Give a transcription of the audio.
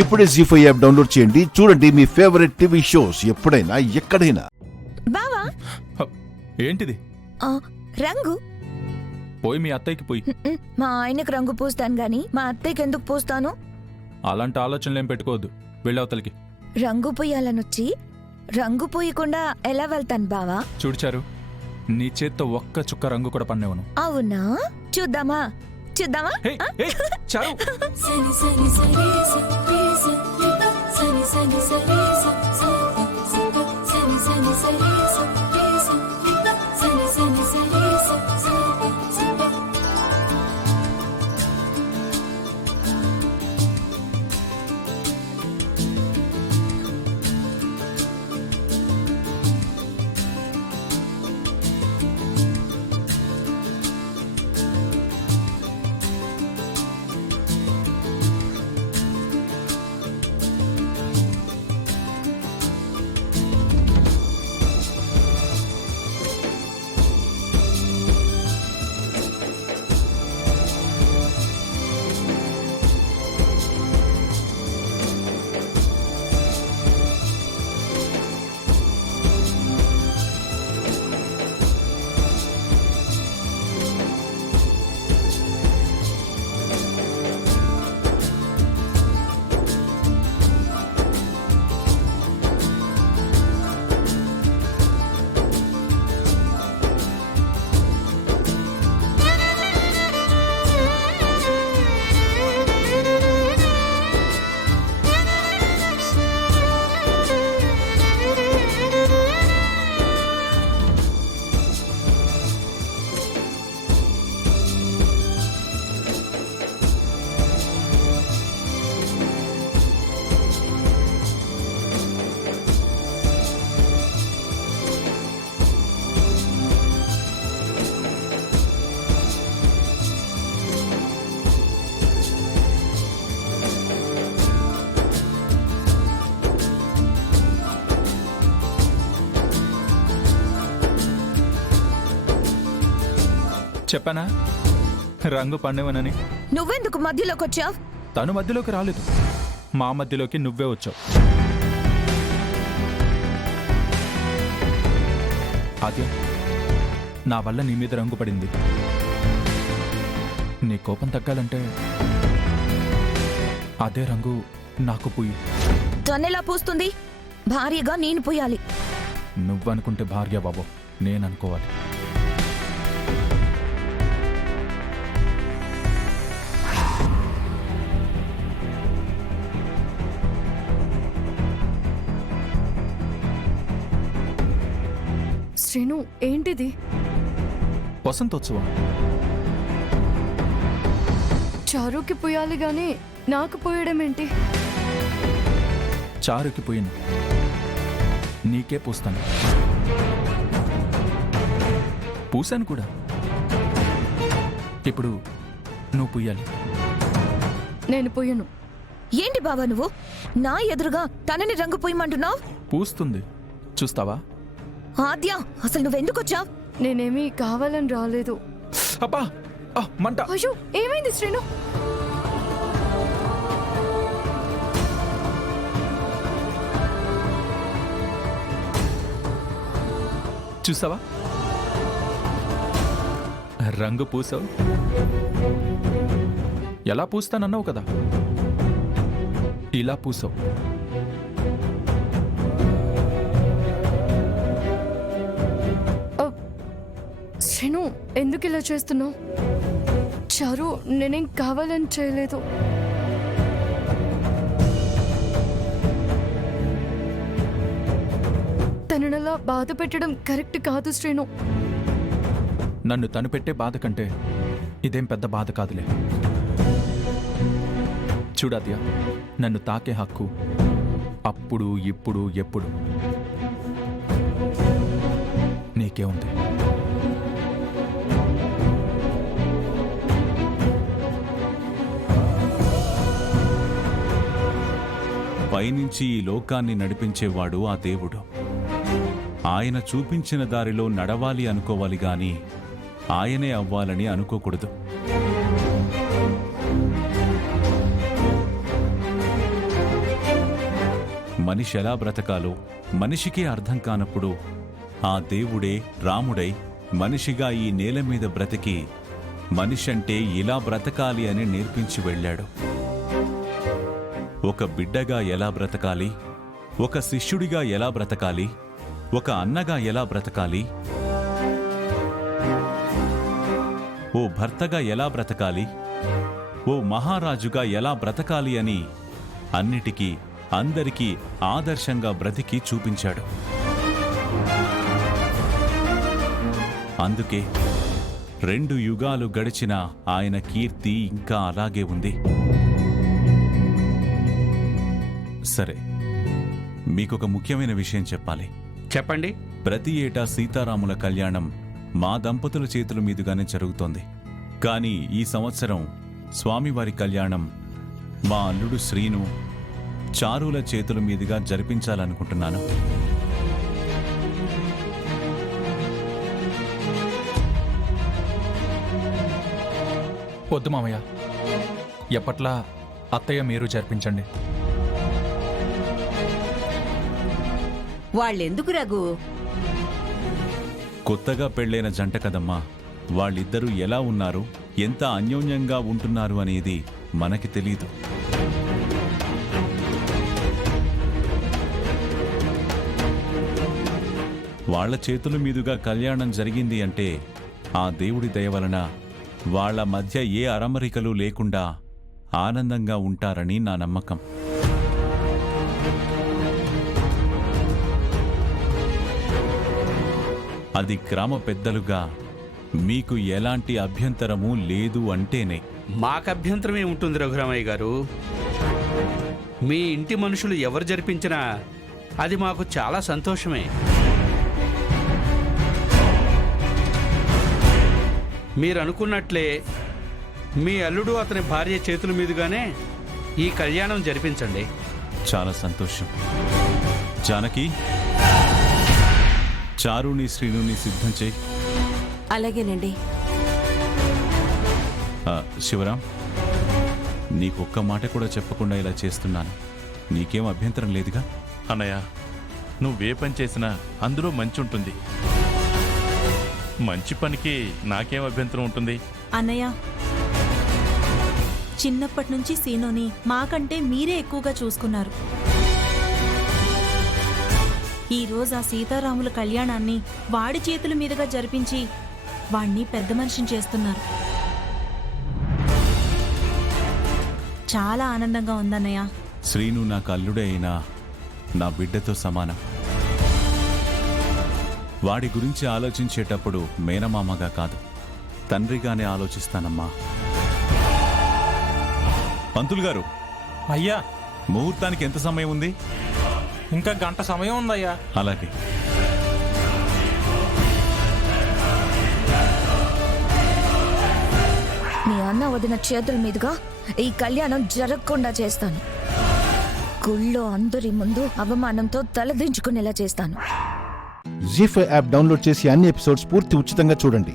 ఇప్పుడే జీ5 app download చేయండి. చూడండి మీ ఫేవరెట్ టీవీ షోస్ ఎప్పుడైనా ఎక్కడైనా. బావా ఏంటిది? రంగు పోయి మీ అత్తయ్యకి పోయి. మా ఆయనకు రంగు పూస్తాను గాని మా అత్తయ్యకి ఎందుకు పూస్తాను? అలాంటి ఆలోచనలు ఏం పెట్టుకోవద్దు, వెళ్ళవతలకి. రంగు పూయాలనొచ్చి రంగు పూయకుండా ఎలా వెళ్తాను బావా? చూడిచారు, నీ చేత్తో ఒక్క చుక్క రంగు కూడా పన్నేవను. అవునా? చూద్దామా చూద్దామా? చారు చెప్పానా రంగు పండేవనని? నువ్వెందుకు మధ్యలోకి వచ్చావు? తను మధ్యలోకి రాలేదు, మా మధ్యలోకి నువ్వే వచ్చావు. ఆద్య, నా వల్ల నీ మీద రంగు పడింది. నీ కోపం తగ్గాలంటే అదే రంగు నాకు పూయి. తనెలా పూస్తుంది? భార్యగా నేను పూయాలి. నువ్వనుకుంటే భార్య బాబు, నేననుకోవాలి. శ్రీను, ఏంటిది? వసంతోత్సవం. చారుకి పోయాలి గాని నాకు పోయడం ఏంటి? చారుకి పోయిన నీకే పూస్తాను. పూసాను కూడా. ఇప్పుడు నువ్వు పూయాలి. నేను పోయను. ఏంటి బావా నువ్వు నా ఎదురుగా తనని రంగు పూయమంటున్నావు? పూస్తుంది, చూస్తావా? ఆద్య, అసలు నువ్వెందుకు వచ్చావు? నేనేమీ కావాలని రాలేదు. అబ్బా, మంట! అయ్యో, ఏమైంది శ్రీను? చూసావా, రంగు పూసావు. ఎలా పూస్తానన్నావు కదా, ఇలా పూసావు. శ్రీను, ఎందుకు ఇలా చేస్తున్నావు? చారు, నేనేం కావాలని చేయలేదు. తననలా బాధ పెట్టడం కరెక్ట్ కాదు శ్రీను. నన్ను తను పెట్టే బాధ కంటే ఇదేం పెద్ద బాధ కాదులే. చూడాద్య, నన్ను తాకే హక్కు అప్పుడు, ఇప్పుడు, ఎప్పుడు నీకే ఉంది. పైనుంచి ఈ లోకాన్ని నడిపించేవాడు ఆ దేవుడు. ఆయన చూపించిన దారిలో నడవాలి అనుకోవాలి గాని ఆయనే అవ్వాలని అనుకోకూడదు. మనిషి ఎలా బ్రతకాలో మనిషికే అర్థం కానప్పుడు ఆ దేవుడే రాముడై మనిషిగా ఈ నేల మీద బ్రతికి మనిషంటే ఇలా బ్రతకాలి అని నేర్పించి వెళ్ళాడు. ఒక బిడ్డగా ఎలా బ్రతకాలి, ఒక శిష్యుడిగా ఎలా బ్రతకాలి, ఒక అన్నగా ఎలా బ్రతకాలి, ఓ భర్తగా ఎలా బ్రతకాలి, ఓ మహారాజుగా ఎలా బ్రతకాలి అని అన్నిటికీ అందరికీ ఆదర్శంగా బ్రతికి చూపించాడు. అందుకే 2 యుగాలు గడిచిన ఆయన కీర్తి ఇంకా అలాగే ఉంది. సరే, మీకొక ముఖ్యమైన విషయం చెప్పాలి. చెప్పండి. ప్రతి ఏటా సీతారాముల కళ్యాణం మా దంపతుల చేతుల మీదుగానే జరుగుతోంది. కానీ ఈ సంవత్సరం స్వామివారి కళ్యాణం మా అల్లుడు శ్రీను, చారుల చేతుల మీదుగా జరిపించాలనుకుంటున్నాను. వద్దు మామయ్య, ఎప్పట్లా అత్తయ్య మీరు జరిపించండి. వాళ్ళెందుకు రఘు? కొత్తగా పెళ్ళైన జంట కదమ్మా, వాళ్ళిద్దరూ ఎలా ఉన్నారు, ఎంత అన్యోన్యంగా ఉంటున్నారు అనేది మనకి తెలీదు. వాళ్ల చేతుల మీదుగా కళ్యాణం జరిగింది అంటే ఆ దేవుడి దయ వలన వాళ్ల మధ్య ఏ అరమరికలు లేకుండా ఆనందంగా ఉంటారని నా నమ్మకం. అది గ్రామ పెద్దలుగా మీకు ఎలాంటి అభ్యంతరమూ లేదు అంటేనే. మాకు అభ్యంతరమే ఉంటుంది రఘురామయ్య గారు. మీ ఇంటి మనుషులు ఎవరు జరిపించినా అది మాకు చాలా సంతోషమే. మీరు అనుకున్నట్లే మీ అల్లుడు అతని భార్య చేతుల మీదుగానే ఈ కళ్యాణం జరిపించండి. చాలా సంతోషం. జానకి, చారుని శ్రీనుని సిద్ధం చేయి. అలాగేనండి. శివరాం, నీకొక్క మాట కూడా చెప్పకుండా ఇలా చేస్తున్నాను. నీకేం అభ్యంతరం లేదుగా? అన్నయ్య, నువ్వే పని చేసినా అందులో మంచి ఉంటుంది. మంచి పనికి నాకేం అభ్యంతరం ఉంటుంది? అన్నయ్య, చిన్నప్పటి నుంచి సీనుని మాకంటే మీరే ఎక్కువగా చూసుకున్నారు. ఈరోజు ఆ సీతారాముల కళ్యాణాన్ని వాడి చేతుల మీదుగా జరిపించి వాణ్ణి పెద్ద మనిషిని చేస్తున్నారు. చాలా ఆనందంగా ఉందన్నయ్య. శ్రీను నాకు అల్లుడే అయినా నా బిడ్డతో సమానం. వాడి గురించి ఆలోచించేటప్పుడు మేనమామగా కాదు, తండ్రిగానే ఆలోచిస్తానమ్మా. పంతులు గారు, అయ్యా, ముహూర్తానికి ఎంత సమయం ఉంది? ఇంకా గంట సమయం ఉందయ్యా. అలాగే. మీ అన్న వదిన చేతుల మీదుగా ఈ కళ్యాణం జరగకుండా చేస్తాను. గుళ్ళో అందరి ముందు అవమానంతో తలదించుకునేలా చేస్తాను. జీ5 యాప్ డౌన్లోడ్ చేసి అన్ని ఎపిసోడ్స్ పూర్తి ఉచితంగా చూడండి.